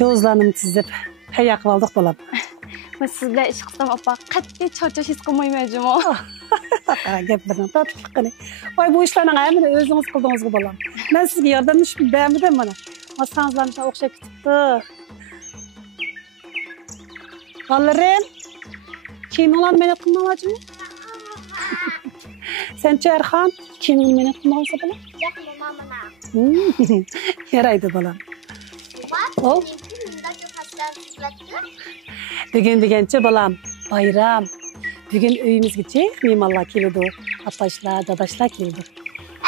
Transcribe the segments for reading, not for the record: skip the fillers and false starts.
Çoğuzlanım tizip. Hayak aldık balam. Ben sizle iş kısam apa. Qat'iy charchash his qilmayman o. Gap birden tatlı. Vay bu işlerin ayağımı özünüz kıldınız bu balam. Ben sizge yardımcı beğenmedim bana. Masanızlarınıza okşayıp tuttu. Ballarım. Kim olan beni kılmamacı mı? Sen Çerhan, kimin beni kılmamacı balam? Yaraydı balam. Ol? Bugün degence balam, bayram. Bugün öyümüz gidecek, mimallah keledi. Ataşlar, dadaşlar keledi.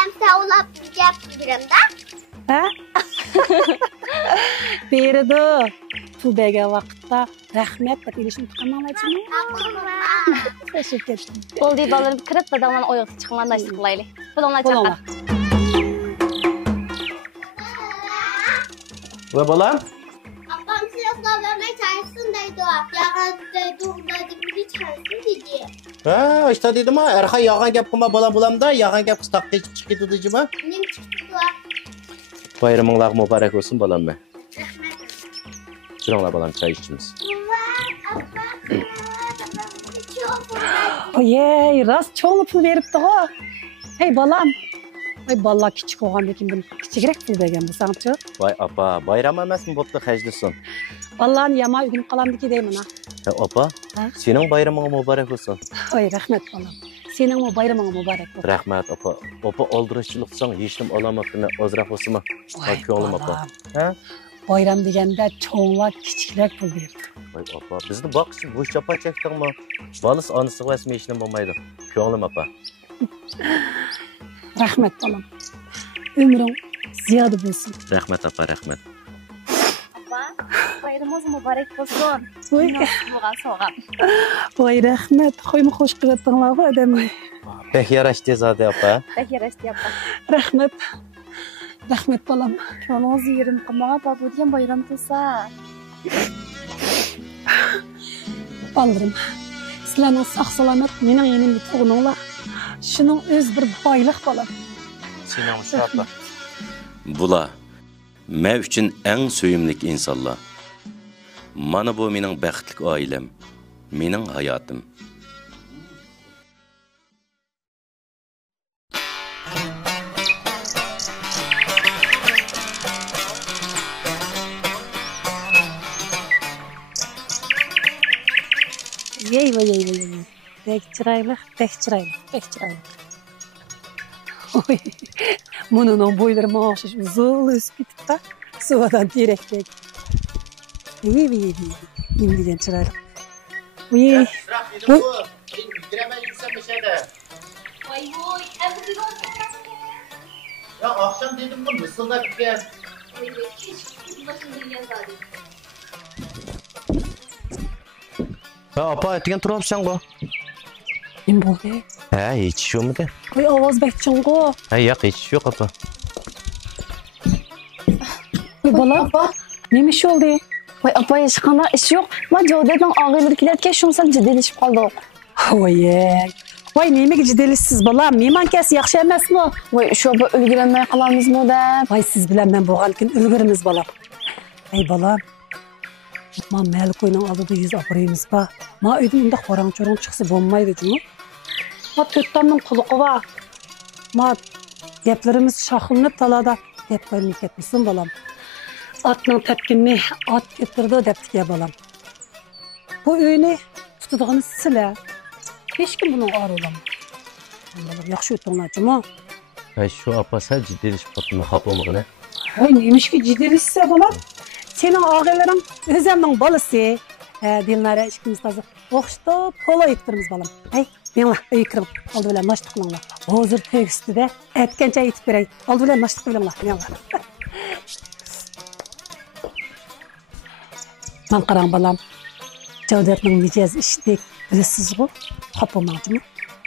Emse olap bileceğim de. Ha? Beridi. Tubege vakitte rahmet deb ilişim tutamamacı mı? Teşekkür ederim. Bo'ldi bolalarım kirib dadamdan oyoqda chiqmanda ish qilaylik. Bo'linglar chaqir. Ve balam? Ablam silahlarına çağırsın dedi o. Yalan dedi, dedi, biri çağırsın dedi. Ha, işte dedim ha, erha yağan gap kıma balam da, yağan gap kıstakta çıkıdı diyeceğim ha. Nem çıktı o. Bayramınlar mübarek olsun balam be. Şuranla balam çay içimiz. Oye, rast çoğunu pul verip de o. Hey balam. Ay balla küçük oğan dekin bunu küçükrek pul bergen bu sanatçı. Vay apa, bayram emas mı bopta heclisin? Vallahi yama ügünüp kalan diki deyim ana. Apa, senin bayramın mübarek olsun. Ay rahmet balam. Senin o bayramın mübarek olsun. Rahmet apa. Apa aldırışçılıksan yeşlim alamakını azrak olsun mu? Ay Oğlum apa. Ha? Bayram degende çoğunlar küçükrek pul verdi. Vay apa, bizni bak için bu iş yapa çektin mi? Balız anısı vesmi yeşlim olmaydı. Oğlum apa. Rahmet balam. Ömrün ziyadı bulsun. Rahmet apa, rahmet. Apa, bayramınız mübarek olsun. Oy. Buğa soğan. Vay rahmet. Koyma hoş kıvvettinler bu adamı. Pek yaraştı zade apa. Tahir esti apa. Rahmet. Rahmet balam. Ko'nglingiz yerim qilmoq apa bu degan bayram bo'lsa. Ballarım. Sizlerinin sağ salamet mening yenimde tuğununla. Şunun öz bir baylık balam. Senin şu apa. Bula, men üçün eng söyümlük insanlar. Mana bu mening baxtlik oilem, mening hayotim. Yey. Pek çıraylık, pek çıraylık. Oy, bunun boyları maaşış uzun üst bitip de suvadan direk. İyi. Şimdi gen çıraylık. Oy. Vay vay, emri Ya akşam dedim bu Mısır'da bir gel. Ha apa etken turap sen go. Ne oldu? Ha hiç yok mu de? Oy avaz bekçin go. Ha yok hiç yok apa. Oy balam. Neymiş oldu? Voy apa hech qanday ish yo'q. Men Javdetning og'aylari kelayotgan shuni sal jiddiylashiib qoldik. Vay neymek ciddelisiz balam. Meyman kes yaxşı emas mı? Voy shu bu ulgurmay qolamizmi deb. Vay siz bilen ben boğan gün ülgürümüz balam. Ey balam. Ma mel koyunun alıda 100 aparayımız ba. Ma ödüm unda qoran-çoran çıksa bolmaydı cümü. Ma töttamın kuluqı var. Ma geplerimiz şahılınıp talada gep koyunluk etmişsin balam. Atның tepkinini at götürdü deptik ya balam. Bu öyle tutduğunu sile. Hiç kim bunun ağır olamaz. Balam yaxşı ötünler cümü. Ha şu apa sen ciddileşip kapını kapamı ne? Ay neymiş ki ciddelişse balam. Senin ağaların özemnin balısı. Dilnare işkimiz tazı. Oxşda pola ettirimiz balam. Ay menla öykürüm. Aldı bilen naştıqlanla. Hozır tövüstü de etkençe etip berey. Aldı bilen naştıq bilenla. Menla. Ben qaran balam. Javdetning mijaz iştik. Bilesiz bu. Kapamacı mı?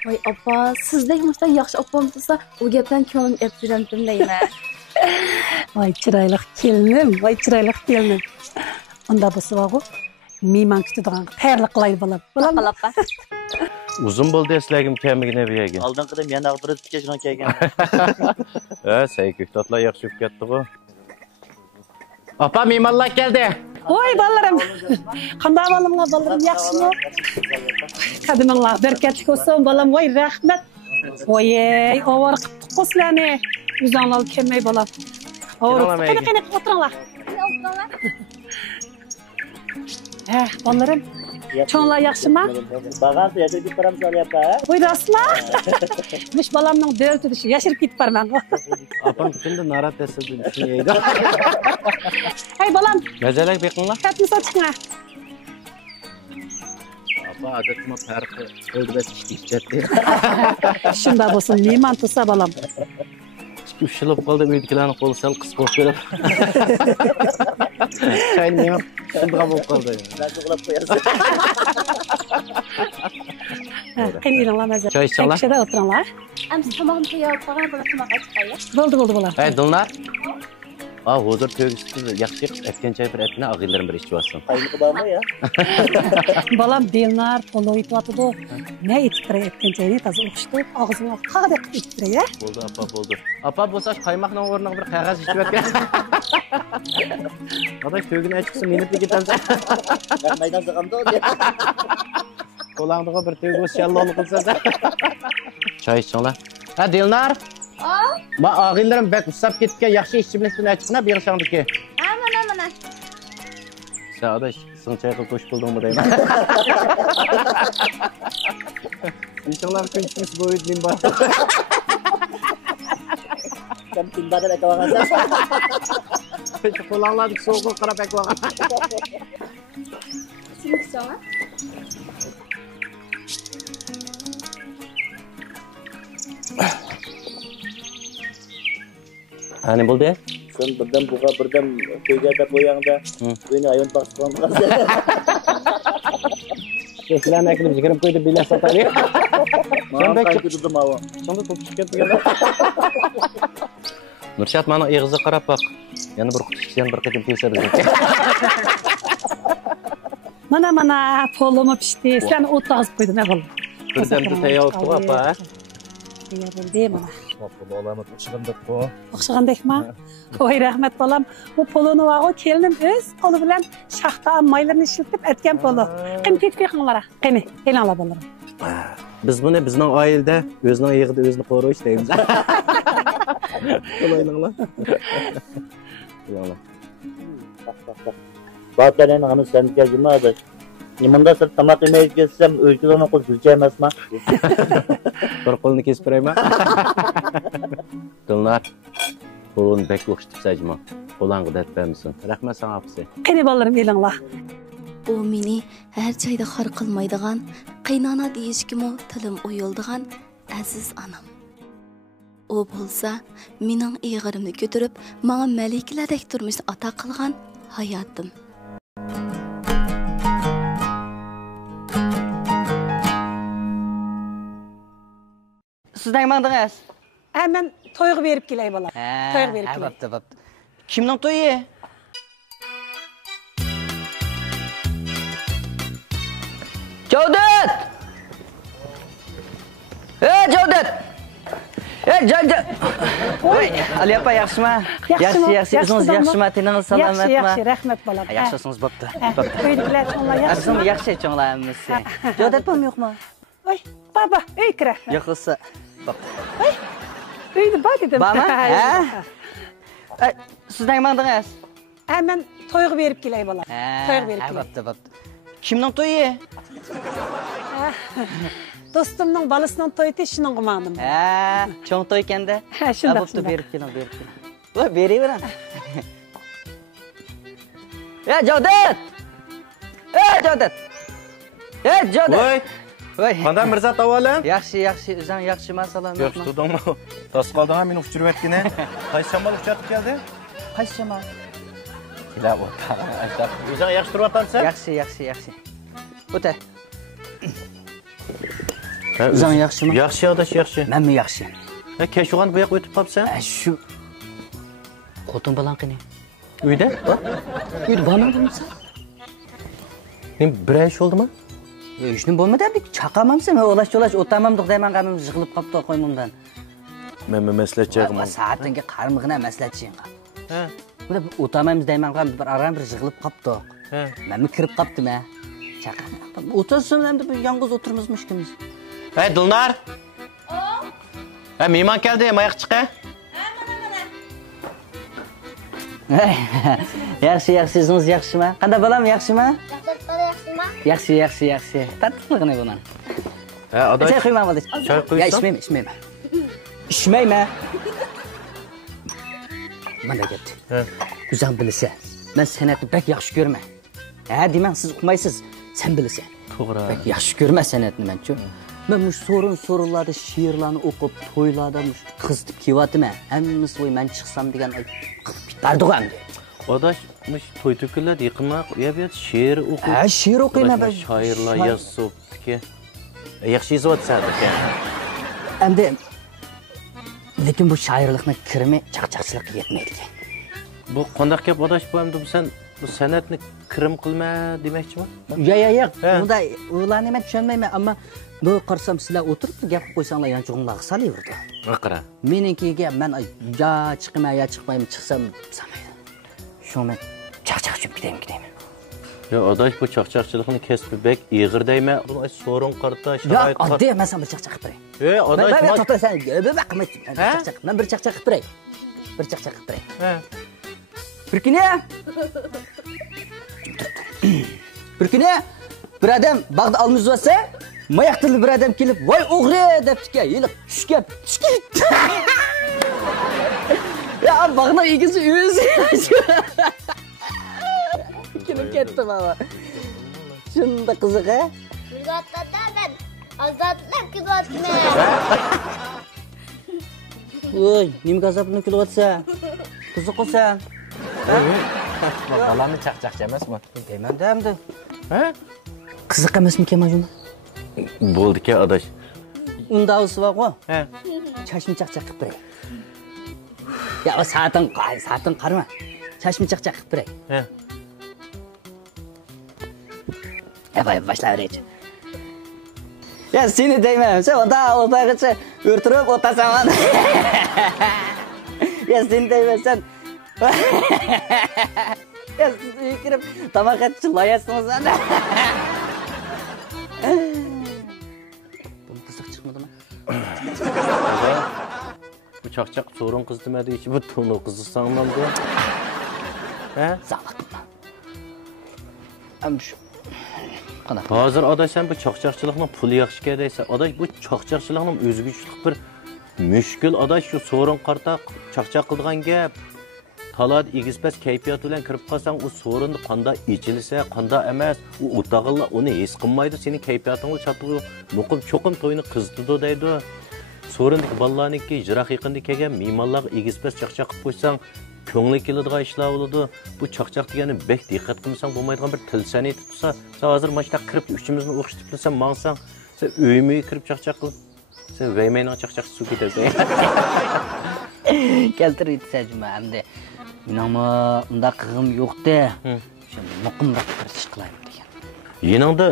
Voy apa, sizdek mesela yaxshi opam bo'lsa, u gapdan ko'nglim eptirandim deyman. Vay çıraylık gelinim. Onda bu sıvağı. Meyman kütüdüğün tayarlı qılaylı balam. Qalapa. Uzun bol deslagim kemigine bir yegin. Aldan qadam yana ag'dirib ketgan kelgan. Ha, saykük tatla yaxşı ketdi go. Apa meymanlar geldi. Oy balalarım. Qanday balımlar balalarım yaxshimi? Qadiminglar berkatli olsun balam. Voy rahmat. Voy, ovar qilib qo'slarni. O'zinglar kelmay balam. Qani o'tiringlar. Balalarım. Çoğunlar yaxshimi? Bag'ansa yashirib ketib boramiz olyapti, ha? Voy rostmi? Mish balamning dövlati shu yashirib ketib borman. Apam kimdi narat desildi düşünüyeydi. Hey balam. Mezelek bekinler. Katni sochinglar. Apa adatıma farkı öldürüp işletti. Shunda bo'lsin, mehmon tursa balam. Üşülüp kaldı uydukilerini kolu sal kıs bok verip. Çayını yemem. Şimdi kabuk kaldı. Nasıl qilib qo'yasiz? Qiyininglar mazza. Choy ichinglar. Kishida o'tiringlar. Amsi tomoqni tayyor qilgan bola tomoqqa chiqaylik. Bo'ldi balam. Hey Dilnar. Hozir to'g'risi yaxshi etgan choy bir etni og'iylarim bir ichib olsin. Qaynıqı bormi ya? Balam Dilnar polo aytyapti. Ne etib etgan joyni toza o'qishdi. Og'zini qag'dek etib ya. Bo'ldi apa bo'ldi. Apa bo'lsa qaymoqning o'rniga bir qog'oz ichib etgan. Adaş to'g'ini achibsin, meni ketamsan. Ben maydan sig'amda o'zi. Qo'lingda bir to'g'is shalloni qilsan. Choy ichinglar. Ha Dilnar. Ma og'iylarim bak usab ketgan yaxshi ishchilikdan aytibna bu yoqshandiki. Mana. Sen adaş sen çayga koş buldun mu deyman. İnşallah kunçimiz boyu din var. Sen timbadan ekavagansan. Qo'linglarni so'g'ib qarab ekvagan. Sinishsizmi? Hani bo'ldi? Sen birdan buğa birdan to'yga deb qo'yangda, beni ayol baqib qolmasin. Sizlarni akilib jigarim qo'ydi bilas sotadi. Men qaytib turdim ava. Sonda to'p chiqib keldi. Nurshad mana ig'izga qarab baq. Yana bir qutishdan bir qatim kelsa bizga. Mana polomu pishdi. Sen o't tag'izib qo'ydim balam. Birdamda tayyor olib apa. Tayyor bo'ldi mana. Bolalarimiz o'xshagandek bu. O'xshagandekmi? Voy rahmat balam. Bu poloni vaqo kelinim o'z qo'li bilan shaxta maylarni ishlatib atgan polo. Qani ketib yiqinglar. Qani, kelinglar bolalar. Biz buni bizning oilada o'zining yig'ida o'zini qo'rish deymiz. Qo'laylanglar. Yo'q. Batlarning hamı sen kelmadi. Nimanda sen tamak yemeğe gelsem ülkeden okul süreceğimezme. Bir qo'lni kesib berayman. Dilnar. Qo'lini bek o'xshatib sajma. Qo'lingga dard bermisin. Rahmat sana apsi. Qani bolalarim elinglar. U meni har joyda xor qilmaydigan, qaynona deyishkimi tilim o'yildigan aziz onam. U bo'lsa, mening ig'irimni ko'tarib, menga malikalardek turmushni ato qilgan hayotim. Sizden mandınız? Hemen toyuq berip kelay balam. Toyuq berip kelay. Babda. Kimning to'yi? Javdat! Javdat! Javdat! Voy, Ali apa yaxshimi? Yaxshi. O'zingiz yaxshimi? Teningiz salomatmi? Yaxshi, rahmat balam. Yaxshisiz, babda. Uydagilar cho'nglar yaxshimi? Azim yaxshi cho'nglarimiz. Javdat bormi yo'qmi? Voy, baba, uy kira. Yo'qsa, babda. Uyda bor dedim. Bormi? Ha? Sizden mandınız? Hemen toyuq berip kelay balam. Toyuq berip kelay. Babda. Kimning to'yi? Do'stimning balasining to'yi shuning qilmadim. Cho'ng to'y ekanda. Ha, shunday. Bo'pti, berib keling. Voy, beravering. Javdat! Javdat! Javdat! Voy. Qanday Mirza tavalam? Yaxshi, o'zing yaxshimi, salomatmi? Yaxshi turdingmi? To's qoldingmi meni uchirib etgini? Qaysi shamol uchatib keldi? Qaysi shamol? Kelab o'ta. O'zing yaxshi turib Yaxshi. O'ta. O'zing yaxshimi? Yaxshi adash, yaxshi. Menmi yaxshi? Kechqurun bu yoqqa o'tib qolibsan? Shu xotin bilan qani? Uyda? Uyda bormadimmi? Men bir ish oldimi? Ishni bo'lmadi, chaqamamsan, men o'lash o'tamamdiq deyman, qamim yig'ilib qolibdi qo'ymamdan. Men maslahatchim. Soatinga qarmig'ina maslahatching. Ha. Buni o'tamaymiz deyman, bir aram bir yig'ilib qolibdi. He. Ben mi kirip kaptım ha? Çakal. Otursun hem de bir yalnız oturmuşmuş ikimiz. Hey Dilnar. Ha mehmon keldi, ayak chiq. Yaxshi, yaxshi, o'zingiz yaxshimi? Qanday bolam, yaxshimi? Yaxshi. Yaxshi. Tatlıqına buna. Ha, adaş. Çay koyma valde. Çay koysan? Ya içmeyme. İçmeyme. Bana gitti. He. Güzel bilirse. Ben senatni pek yaxshi görme. Ha demen siz okumaysız. Sen bilirse. To'g'ri. Pek yaxshi görme senatni menchu. Ben bu sorularda şiirlarni o'qib, to'ylarda kız deb kelyaptim ha. Hammasi voy men chiqsam degan qilib bitardi ham. Adaş, mush to'y to'kinlar yaqinroq uyab she'r o'qib. Ha, she'r o'qiyman ben. Shoirlar yozib ki. Yaxshi yozyapsan aka. Endi lekin bu shoirlikni kirimi chaqchaqchilikqa yetmaydi. Bu qanday gap adaş bu endi sen bu san'atni kirim qilma demoqchimi? Yo'q. He. Bunda ularni men tushunmayman, ammo bu qarsam sizlar o'tirib gap qo'ysanglar yanchug'inglar qisalaverdi. Aqra. Menikiga men ya chiqmayman, chiqsam samaydi. Shu men chaqchaqchib ketaymi. Ya adaş bu chaqchaqchilikni kasbi bek ig'ir deymi? Buni so'rin qarta sharoit Yo'q, oddiy men bir chaqchaq qilib beray. adaş Ben to'xtasan, ben bir chaqchaq qilib beray. Bir chaqchaq qilib beray. Ha. Bir kuni bir adam bag'da olmiz bo'lsa, mayoq tilli bir adam kelib, "Voy o'g'ri" debdi-ki, "Yiliq tushgan." Ya bag'da egisi o'zi. Kelib ketdi baba. Shunda qiziq ha? Uzatlarda ben azatlar kızartma. Voy, nima gazabni kulyapsa? Qiziq qilsan. Balani chaqchaqchi emasmi? Deyman da endi. Ha? Qiziq emasmikan majnun? Bo'ldi-ki adaş. Unda o'si bor-ku. Ha. Chashmi chaqchaq qilib beray. Ya saatin qarama. Chashmi chaqchaq qilib beray. Ha. Ya boshlayveraychi. Ya seni deyman, sen o'rtagacha o'rtirib o'tasan. Ya seni deyman sen. Ya siz kirib tamoqqa chilayapsınız ana. Bu qiziq chiqmadimi? Bu chaqchaq so'rin qiz demadi, ichi bu to'ni qizi sanmamdi. Ha? Zalaqma. Am shu. Qana. Hozir adaş sen bu chaqchaqchilikning puli yaxshi deysan. Adaş bu chaqchaqchilikning o'zguchlik bir mushkul adaş shu so'rin qarta chaqchaq qilgan gap. Talad igizpas kayfiyat bilan kirib qolsang, u so'rinni qanday ichilsa, qanday emas, u o'tag'illa uni his qilmaydi, sening kayfiyatingni chatib, muqim cho'qim to'yni qizdidi deydi. So'rindagi bolalarniki jiroq yaqinda kelgan mehmonlarga igizpas chaqchaq qilib qo'ysang, ko'ngli keladigan ishlar bo'ladi. Bu chaqchaq degani bek diqqat qilmasang bo'lmaydigan bir tilsani tutsa, sen hozir mashta kirib uchimizni o'qishib bilsang, mansang, sen uyimga kirib chaqchaq qilib, sen vaymayna chaqchaq suv ketasan. Keltirib sajma endi. Menama unda qig'im yo'q-da. Shuni muqimroq bir ish qilaylik degan. Yiningda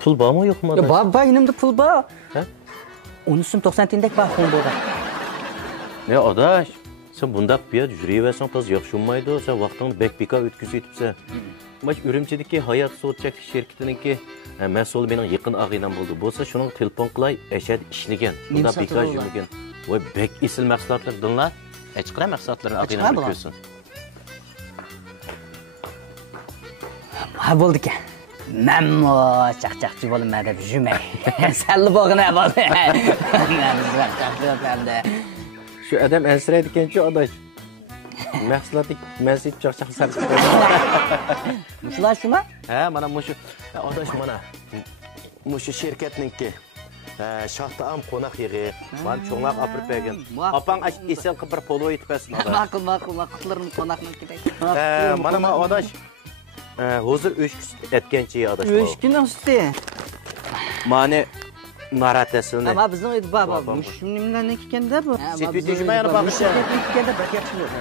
pul bormi yo'qmi? Ya baba, yinimda pul bor. Ha? 10 so'm 90 tiyinlik bor fondoda. Ya adaş, sen bundaq bir yer yürüyəsən taz yaxşınmaydı, sen vaxtını bek-beka ötküzü etibsən. Maç ürümçidiki hayat soğutacak şirketininki məsul benim yakın ağıyla buldu. Bolsa şunun telefon qılay, əşəd işligen. Bunda beka yürügen. Vay bek isil məqsadlar dinlar. Açıqra məqsadlarını ağıyla bilirsən. Ha bo'ldi ki. Men chaqchaqchi bo'lma deb yurmay. Salli bog'ina bo'ldi. Men chaqchaqchilarda. Şu adam ensireydi kençi adaş. Məqsadı məsib çaqçaq sarqıb. Şular şuma? He, mana muşu adaş mana. Muşu şirketninki. Şahtaam qo'naq yig'i. Men cho'naq apirib bergan. Apang aş isel qipir polo etibsan adaş. Ma'qul, qutlarim qo'naqning kerak. Mana adaş. Hozir o'shkis etganchi adaş. O'shkini usti. Mane naratasini. Ama bizning uyda baba, shunimlarni ekanda bu. Sepetijmayani bag'ishlar. Ekanda bak yaxshi bo'ldi.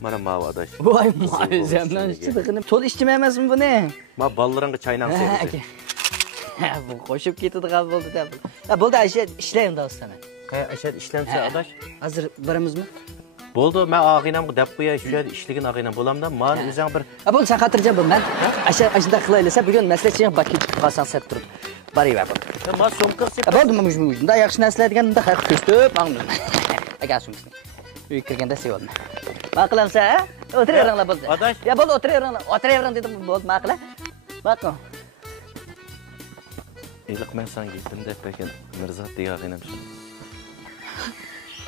Mana ma adaş. Voy, ma'zamdan chiqib, to'l ichdim emasmi buni? Ma ballaringga chaynaq sevdi. Bu qo'shib ketadigan bo'ldi deb. Ha, bo'ldi, Aysha ishlayman da ustama. Ashad ishlamsa adaş. Hozir birimizmi? Bo'ldi, men og'inamga deb qo'yay, shu yerda ishlagan og'inam bo'lamda, men o'zing bir Bu sen xotirjam bo'l. Men ashunda qilayliksa bugun maslahatchiga bakka chiqib qolsang sep turib. Bariver bu. Men sumka sep. Bo'ldi, men shunda yaxshi narsalar deganda xayr ko'stib, ma'lum. Agar sumkasini. Uyga kirganda sevaman. Ma'qilamsa, o'tiraveringlar bo'ldi. Adash. Ya bo'ldi, o'tiraveringlar. O'tiravering dedim, bo'ldi, ma'qila. Baqo. Iliq men senga gittim deb ekan, Mirzat degan og'inam shu.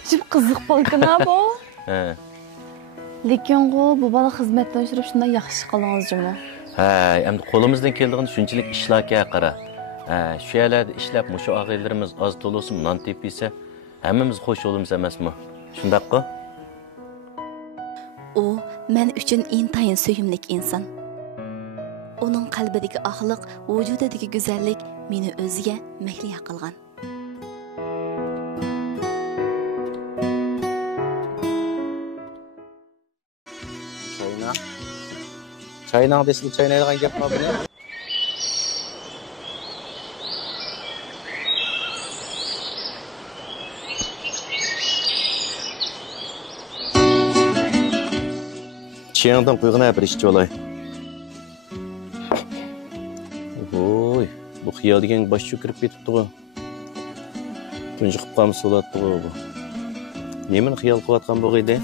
Jib qiziq bo'lgan-a bu. He. Lekin bu bola xizmatdan o'shirib shunday yaxshi qildingizmi? Ha, endi qo'limizdan keldig'ini shunchalik ishlarga qara. Ha, shu yerlarda ishlab, mushu og'aylarimiz oz to'lsin, non tepisa, hammamiz xush bo'lamiz emasmi? Shundaqmi? U men uchun intayin suyimlik inson. Uning qalbidagi axloq, vujudidagi go'zallik meni o'ziga mahliya qilgan. Çaynağın desin, çaynaydigan gap mi buni? Çiyandan qo'yg'ina bir ishchi bo'lay. Oy, bu xiyol degan boshga kirib ketibdi-ku. Tunji qilib qolsa bo'ladimi bu? Nimani xiyol qilayotgan bo'g'iydi?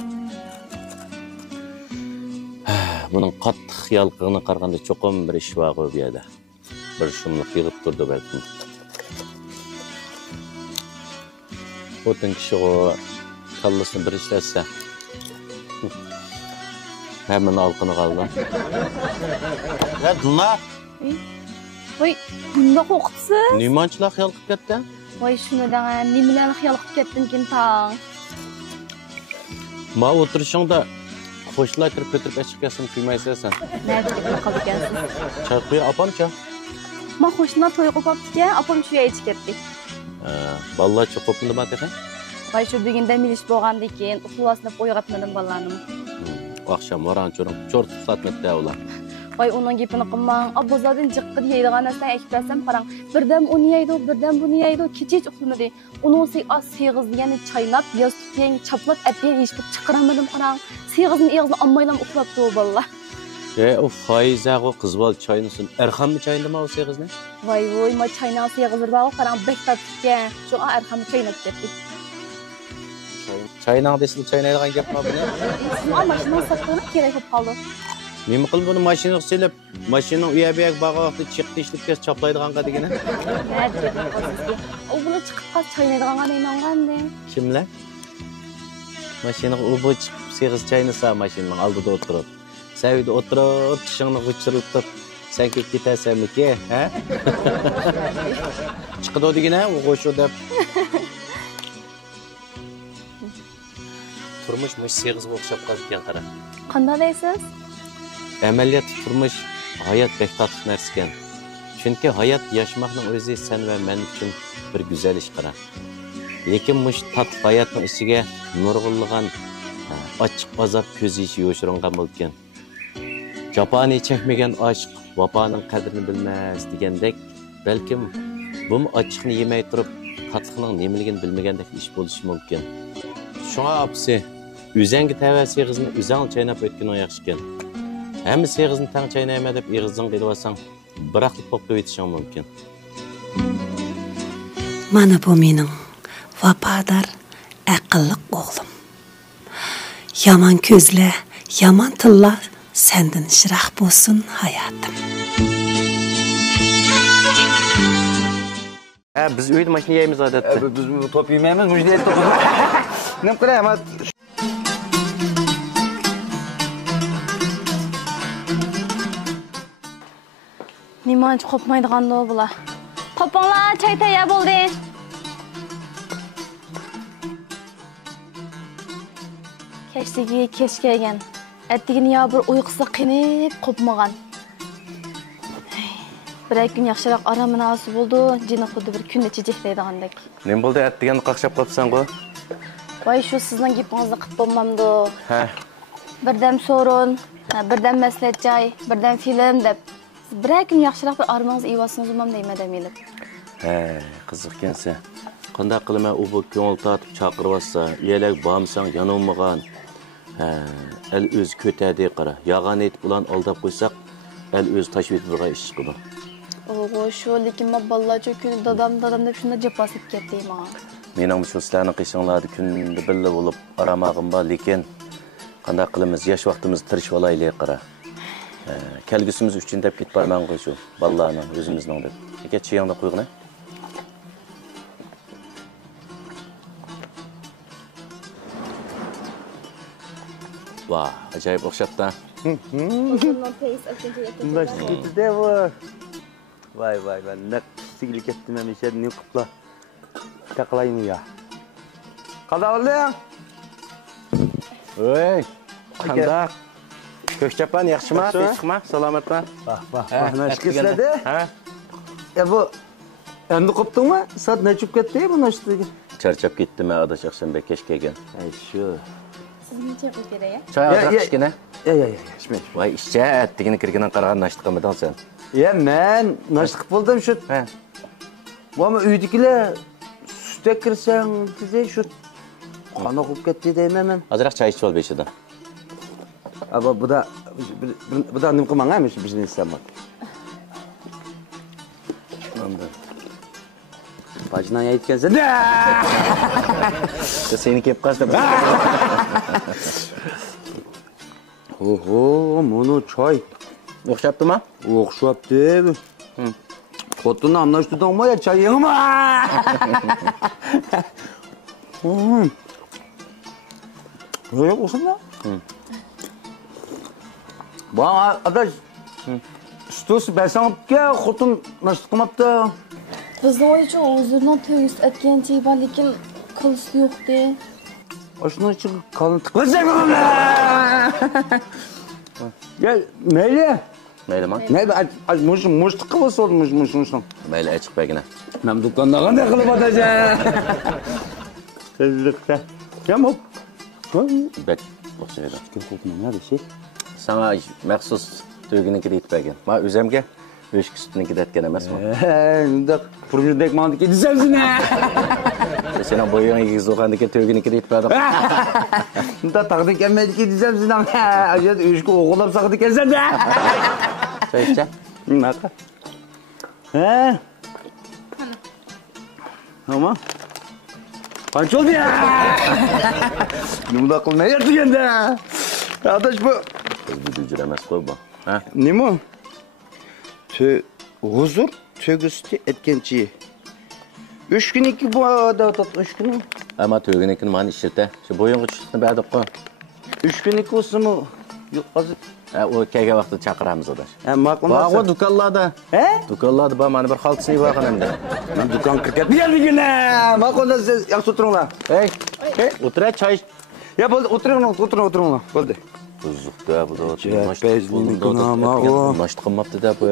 Bunun qattiq xiyol qilg'ini qaraganda cho'qim bir ish bor bu yerda. Bir shumliq yig'ib turdi balkim. O'tin kishi o kallasini bir ishlatsa. Hemen alqini qaldi. Ya Duna. Voy, bunda qo'qitsiz? Nimanchilar xiyol qilib ketdi? Voy, shuni degan, nimalarni xiyol qilib ketdimkin tang. Ma o'tirishingda qo'shlar kirib o'tirib chiqib ketsin tuymaysan sen. Nerede qolib ekansiz? Choy qo'y, opamcha. Men qo'shnilar to'y qilibdi-ku, opam shu yerga ketdik. Vallahi cho'qib nima desan? Voy, shu bugunda milish bo'lgandan keyin uxlasib qo'ygatmadim bolalarni. Oqshom varan-cho'rim cho'rt uxlatmoqda ular. Voy, uning gapini qilmang. Abbozadan jiqqir yeydigan narsa aytib bersam, qarang, birdan uni yeydi, birdan buni yeydi, kecha uxlamadi. Uning seg'iz degani chaynab, yostiqning chaplab, atgan ish qilib chiqaramadim, qarang. Seg'izning eg'izini olmaylam uxlabdi u bolalar. O Faiza o qiz bola choynisin. Erxammi choyindimi o seg'izni? Voy, ma chaynaq seg'izlar bor, qarang, bektab tutgan. Shu erxamni chaynab ketdi. Chaynaq desin, chaynaydigan gap mi buni? Mashina sotqani kerak bo'lib qoldi. Nima qilib buni mashinaga silib, mashinaning u yoq bag'i vaqti chiqdi ishlab kes choplaydiganqa degani? U buni chiqib qolib chaynaydiganqa deyman-ganda. Kimlar? Mashinaga u bu seg'iz chaynasa mashinaning oldida o'tirib. Sen uyda o'tirib, tishingni g'uchirilib, sen kelib ketasanmi-ki, ha? Chiqdi degina, u qo'shu deb. Turmush seg'izga o'xshab qolgan qara. Qanday deysiz? Amaliyot turmush hayot bektatib narsa ekan. Chunki hayot yashmoqning o'zi sen va men uchun bir go'zal ish qara. Lekin mush tatlı hayotning ichiga nurg'unlagan ochiq azob ko'z yoshi yo'shiringan bo'lgan. Japoni chekmagan aşk vafoning qadrini bilmas degandek, balkim bu ochiqni yemay turib tatliqning nimaligini bilmagandek ish bo'lishi mumkin. Shunga apsi o'zingga tava seg'izni o'zing chaynab o'tgan yaxshi ekan. Hamma seg'izni tang chaynayma deb ig'izing qilib olsang, biraqlik bo'lib o'tishing mumkin. Mana bu mening vafodor, aqlli o'g'lim. Yaman ko'zlar, yaman tillar senden şirah bo'lsin hayatım. Biz uyda mashina yeymiz odatda. Biz bu top yemaymiz, mujda etdi. Nima qilayapmiz? Nimanchi qopmaydigan da bular. Poponglar, choy tayyor bo'ldi. Kechdagi kech kelgan. Ertagini ya bir uyqusi qinib qopmagan. Bir kun yaxshiroq aromini olsa bo'ldi, jini xuddi bir kun ichi jehlaydigandek. Nima bo'ldi? Ertagini qaqshab qopsan-ku? Voy, shu sizning gapingizni qilib bo'lmamdi. Ha. Birdan so'rin, birdan maslahat joy, birdan film deb. Bir kun yaxshiroq bir armongizni iyvasini uzmam deyman demaylik. He, qiziq ekansan. Qanday qilaman u bu ko'ngil tatib chaqirib olsa, yelak bomsang yanolmagan. El öz kötədi qara. Yağan etib ulan aldab qoysaq, el öz taş etibirға iş çıxıdı. Oğul, şu lekin ben ballaca günü dadam dep şunda cepasıp ketdeyim ha. Mening şu sizlarning qishinglarni kunni billa bo'lib aramag'im bor, lekin qanday qilamiz? Yosh vaqtimizni tirishib olaylik qara. Kelgusimiz uchun deb ketib borman qo'y shu bolalarning o'zimizning deb. Aka chiyangda qo'yg'ina. Vah, ajoyib o'xshabdi. Başketi de var. Vay ne siglik ettim hemişe ne kutla. Taklayayım ya. Kada oldun? Oy, qanday? Ko'kchapan yaxshimi? Tinchmi? Salomatmi? Bak. Ne şikислedi? Ha? Bu endi koptun mu? Saat ne çıkıp gitti bu naştı? Charchab ketdim, adaş Aqshanbek kech kelgan. Ay şu. Siz necha pul kerak? Choy ozroq ichgina. Ya, içme. Voy, ishcha, attigini kirgidan qaragan naşt qilmading sen. Ya men naştık buldum şu. Ha. Ama uydakiler sütte kirsen bize şu kana kokup gitti deyim ben. Ozroq choy ichib ol beshidan. Ama bu da nim kıman hemiş bir şey istemem. Bacına yayıtken sen. Seni kep qasdım. Oho, bunu çay. O'xshabdimi? O'xshabdi. Xotinni amlashdingmi ya chayingmi? Böyle olsun da. Bana adaş. Üstüsü ben sana ki xotin nasıl kılmaptı? Bizning oycha o'zini to'yis aytgancha bor, lekin qilisi yo'q-da. Aşına çık kalın tıklayacak oğlum la. Gel neyle? Mayli ma? Neydi? Aç muştuk kıvası olmuş. Mayli açık begine. Ben dükkanda kanday kılıp atacağım. Sözlükte. Gel hop. Bek o'xshaydi. Kim kokuna nerede şey? Sana maxsus to'yginiki deyib bergan. Ma o'zimga o'shki sutniki deyotgan emasmi? Unda purjudek mantık edeceğim ne? Sening bo'ying egiz o'qandiki to'yginiki deyib berdim. Unda takdik emmedik edeceğim sinan. Acaba üçkü oğulap sakıdı kelsen de. Choy ichcha. Naka? He? Ama? Kaç oldu ya? Numda kılmaya yatıyorsun da. Adaş bu. Biz bu emas qo'y bu. Ha? Ne mi? Huzur tөгüstü etkençi. 3 gün 2 bu da 3 gün. Ama to'yginikini mani ishirda. Shu bo'yingga tushishni berdik qo'y. 3 gün 2 olsun mu? Yok hozir. Ha, o kelgan vaqtda chaqiramiz adash. Ha, ma'qul. Bor do'konlarda. He? Do'konlarda bor, mana bir xalqsini bor endi. Ben dükkan kırket bir geldi yine. Ma'qul siz yaxshi o'tiringlar. Hey, o'tira choy. Ya bo'ldi, o'tiringlar. Bo'ldi. Buzuqda bu da naşt qilmabdi-da bu.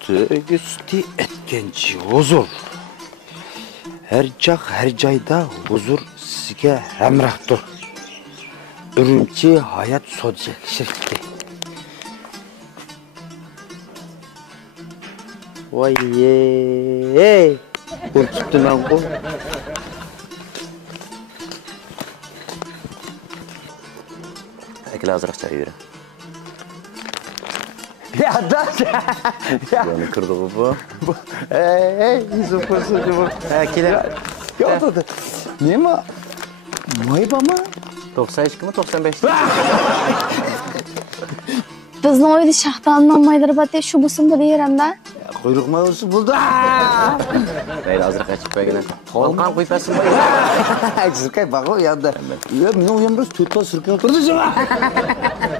Tөгüstü etkençi huzur. Her çaq, her joyda huzur sizga hamrohdir. Ürümçi hayat sosyal şirketi. Vay ye. Korkuttu lan bu. Akla azroq choy bering. Ya da. Buni kirdi bu. Hey, super. Ha, kelar. Ya da. Nima? Mayba mı? 92 mi 95? Bizning oyda shaxtandan maylar batay shu bo'lsin deb beramda. Quyruq mavzusi bo'ldi. Mayli azroq achib qo'ygin. Qolqan qo'ypasin. Sirkay baqo yanda. Ya men u ham bir 4 ta sirkay turdi jama.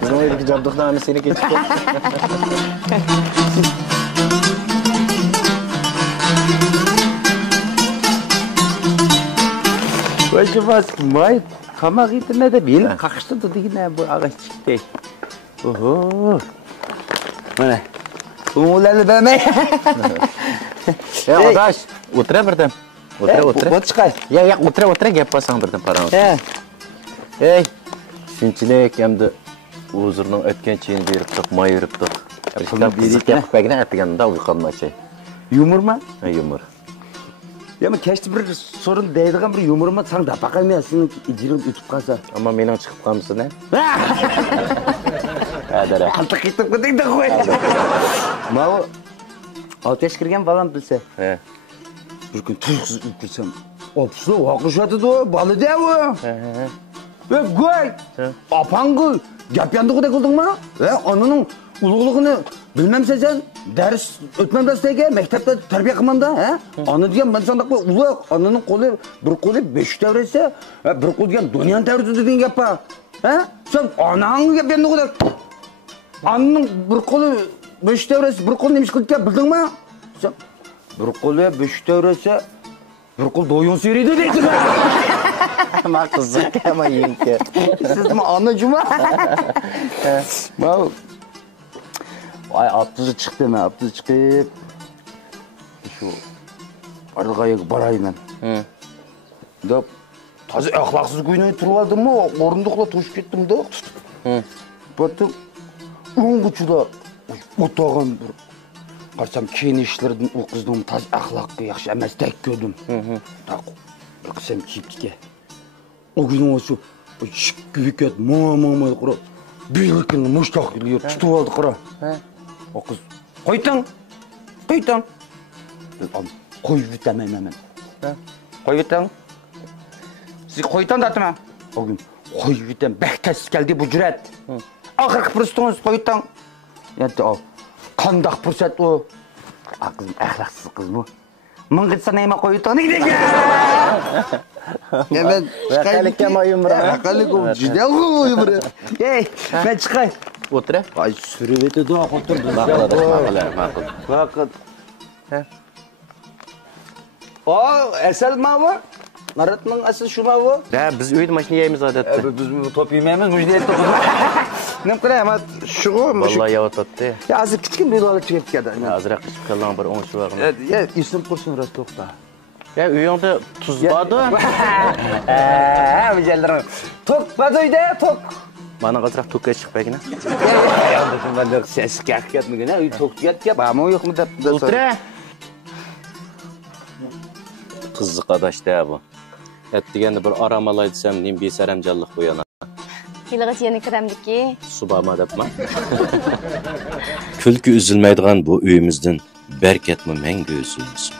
Bizning oydagi jabduqdan seni kechib qo'y. Başımaz may kamak itine de beni kakıştırdı yine bu ağaç çıktı. Oho. Mana. Umularni bermay. Ya adash, o'tira birdan. O'tira. Bu chiqay. Ya, o'tira gap qilsang birdan paramiz. Hey. Shunchalik hamda o'zirning o'tgan cheyin beribdik, may beribdik. Rishtam berib gap qilganda aytganda uyqolmachi. Yumur mu? Ha, yumur. Ama keşke bir sorun deydiğin bir yumurma sana da bakayım ya senin icrin ütüp kalsa. Ama mening chiqib qolmasa ne? Adara. Altık gitip gidin de koy. Ma o 6 yaş kirgen balam bilse. He. Bir gün tuzsuz ütürsem. Opslu vakışadı da o balı de o. Ve goy. Apan goy. Gap yandı da kıldın mı? Ve onun ululuğunu bilmem sen ders ötmem derstege mektepte terbiye kılmanda he? Anı diyen ben sandak bu uluk anının kolu bir kolu 5 devresi bir kolu diyen dünyanın devresi dediğin yapma. He? Sen ananı gap yandı kadar. Anının bir kolu 5 devresi bir kolu neymiş kılık bildin mi? Sen bir kolu 5 devresi bir kol doyun seriydi deydi mi? Ama kızık ama yenge. Siz mi anacıma? Mal. Ay abdüzü çıktı mı? Abdüzü çıkıp şu arıqaya barayım ben. Da taze ahlaksız güyüne turup aldım mı? Orundukla tuşup kettim da. Baktım oңғучуда otağın bir qarsam keyin işlerden o kızdım taz ahlaklı yaxşı emas tek gördüm. Tak bir kısım kiptike. O günün olsun şık büyüket mama qura. Bilikini muştaq yiyor tutup aldı qura. O kız qoytang. Qoy bitemem hemen. Qoy bitang. Siz qoytang datma. O gün qoy bitem bektes geldi bu cüret. Ahırkı pırstunuz qoytang. Yani o kandak pırsat o. Kızım ahlaksız kız bu. Mıngıtsa neyme qoytang ne gidiyor? Ya ben Vakalık yamayım bırak. Vakalık o cidden koyayım bırak. Hey ben çıkayım. Otur. Ay sürüveti daha otur. Vakit. O esel ma bu? Naratның asıl şu ma bu? Ya biz uydu maşını yeyimiz adette. Biz top yemeyemiz, bu jidel top. Ne kadar ama şu mu? Vallahi yavatatdı. Ya azı küçük bir alıp çıkıp geldi. Azırak kışıp kalan bir 10 şu var. Ya isim kursun Rostok'ta. Ya uyanda tuzladı. Ha, bijellerim. Tok bazoyda tok. Bana azırak tukka çık begine. Ya ben de ses kalkıp mı gene? Tok yat ya. Ama yok mu da? Otur. Kızık adaş da bu. Et degende bir aramalaydı desem neyim bir seremcallık bu yana. Yılğıç yeni kremdiki. Subama depma. Külkü üzülmeydiğen bu üyümüzden berket mi mengü üzülmüsün.